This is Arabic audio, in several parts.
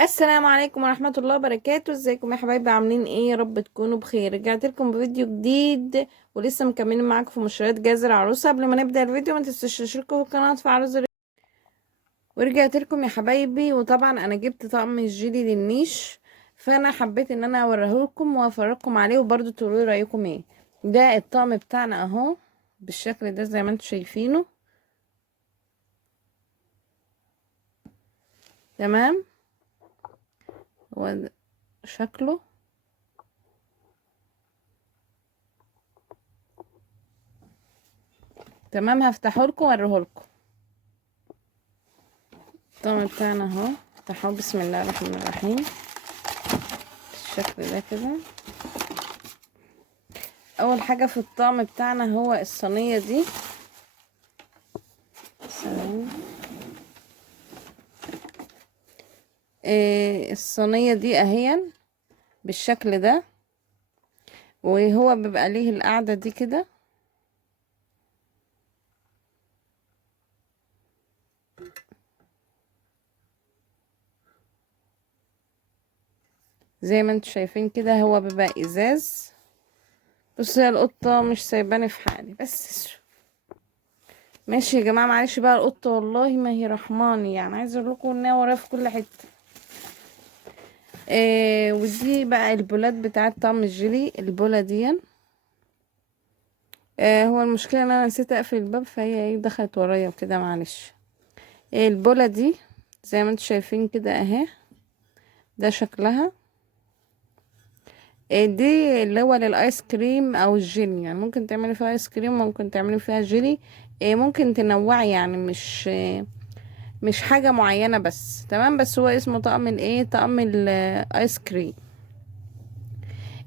السلام عليكم ورحمة الله وبركاته. ازيكم يا حبايبي؟ عاملين ايه؟ يا رب تكونوا بخير. رجعت لكم بفيديو جديد ولسه مكملين معاكم في مشتريات جهاز العروسة. قبل ما نبدأ الفيديو ما تنسوش تشتركوا في القناة وتفعلوا زر. ورجعت لكم يا حبايبي، وطبعا انا جبت طقم الجيلي للنيش، فانا حبيت ان انا اوريهولكم وافرجكم عليه وبرضو تقولوا لي رايكم ايه. ده الطقم بتاعنا اهو بالشكل ده زي ما انتم شايفينه. تمام، هو شكله تمام. هفتحه لكم واوريهولكم. الطقم بتاعنا اهو، افتحوه بسم الله الرحمن الرحيم بالشكل ده كده. اول حاجة في الطقم بتاعنا هو الصينية دي. ثواني. الصينية دي اهي بالشكل ده، وهو بيبقى ليه القعدة دي كده. زي ما انتوا شايفين كده، هو بيبقى ازاز. بص، هي القطة مش سايباني في حالي بس. ماشي يا جماعة، معلش بقى القطة والله ما هي رحماني، يعني عايزة اقول لكم انها ورايا في كل حتة. ودي بقى البولات بتاعت طعم الجيلي، البولة دي. هو المشكلة ان انا نسيت اقفل الباب، فهي ايه دخلت ورايا وكده، معلش. البولة دي زي ما انتوا شايفين كده اهي، ده شكلها. دي اللي هو للايس كريم او الجيلي، يعني ممكن تعملي فيها ايس كريم، ممكن تعملي فيها جيلي. ممكن تنوعي، يعني مش حاجة معينة بس. تمام، بس هو اسمه طقم الايه، طقم الايس كريم.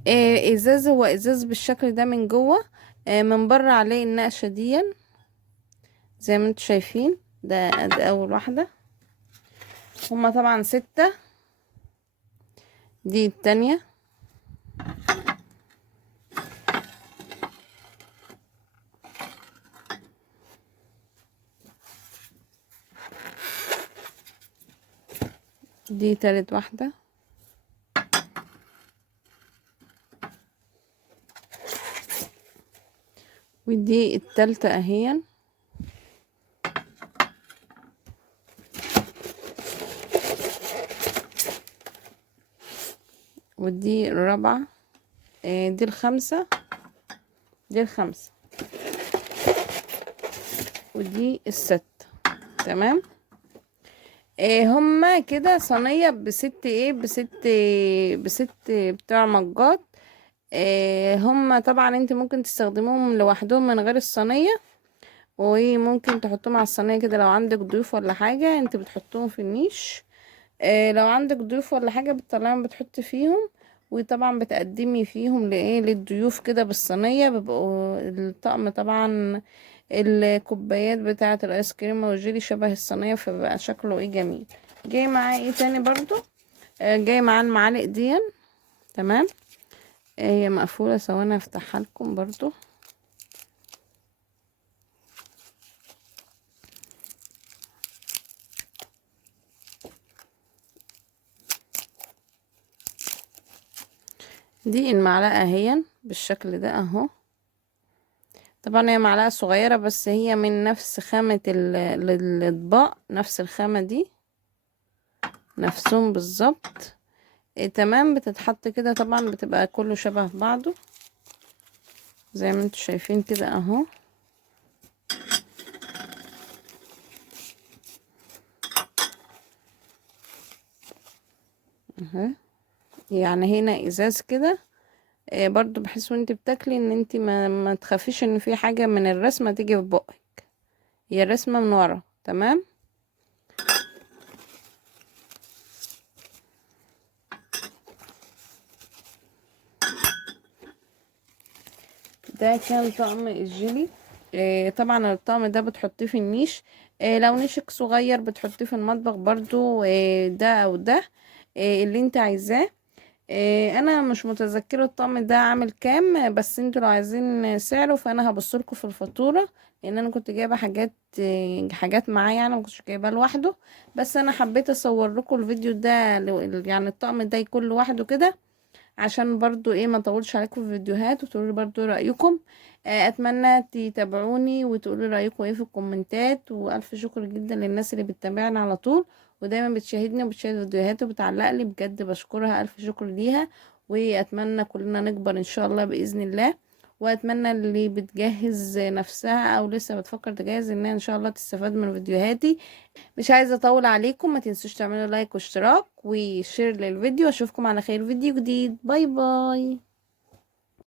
ازاز، هو ازاز بالشكل ده من جوه. من بره عليه النقشة دي زي ما انتوا شايفين. ده اول واحدة. هما طبعا 6. دي التانية. دي تالت واحدة. ودي التالتة اهي. ودي الرابعة. دي الخامسة. دي الخامسة. ودي الست. تمام. هما كده صينية بست بتاع مجات. هما طبعا انت ممكن تستخدموهم لوحدهم من غير الصينية، وممكن تحطهم على الصينية كده. لو عندك ضيوف ولا حاجة انت بتحطهم في النيش. لو عندك ضيوف ولا حاجة بتطلعهم بتحط فيهم، وطبعا بتقدمي فيهم لايه للضيوف كده بالصينية. بيبقوا الطقم طبعا الكوبايات بتاعة الايس كريم والجيلي شبه الصينية، فبقى شكله ايه جميل. جاي معاه ايه تاني برضو؟ جاي معاه المعالق دي. تمام. هي مقفولة، ثواني افتحها لكم برضو. دي المعلقة اهي بالشكل ده اهو. طبعا هي معلقة صغيرة، بس هي من نفس خامة الاطباق، نفس الخامة دي، نفسهم بالظبط. تمام. بتتحط كده طبعا، بتبقى كله شبه بعضه زي ما انتوا شايفين كده اهو. اهو، يعني هنا ازاز كده. برضو بحس وانت بتاكلي ان انت ما تخافيش ان في حاجة من الرسمة تيجي في بقك. هي الرسمة من ورا. تمام. ده كان طقم الجيلي. طبعا الطقم ده بتحطيه في النيش. لو نيشك صغير بتحطيه في المطبخ برضو. ده او ده اللي انت عايزاه. انا مش متذكره الطقم ده عامل كام، بس انتوا لو عايزين سعره فانا هبصلكوا في الفاتوره، لان انا كنت جايبه حاجات معايا، انا ما كنتش جايباه لوحده. بس انا حبيت اصور لكم الفيديو ده يعني الطقم ده يكون لوحده كده، عشان برضو ايه ما اطولش عليكم في الفيديوهات، وتقولوا لي برضو رايكم. اتمنى تتابعوني وتقولوا رايكم ايه في الكومنتات. والف شكر جدا للناس اللي بتتابعني على طول، ودايما بتشاهدني وبتشاهد فيديوهاتي وبتعلق لي، بجد بشكرها الف شكر ليها. واتمنى كلنا نكبر ان شاء الله باذن الله. واتمنى اللي بتجهز نفسها او لسه بتفكر تجهز انها ان شاء الله تستفاد من فيديوهاتي. مش عايزة اطول عليكم، ما تنسوش تعملوا لايك واشتراك وشير للفيديو. اشوفكم على خير فيديو جديد. باي باي.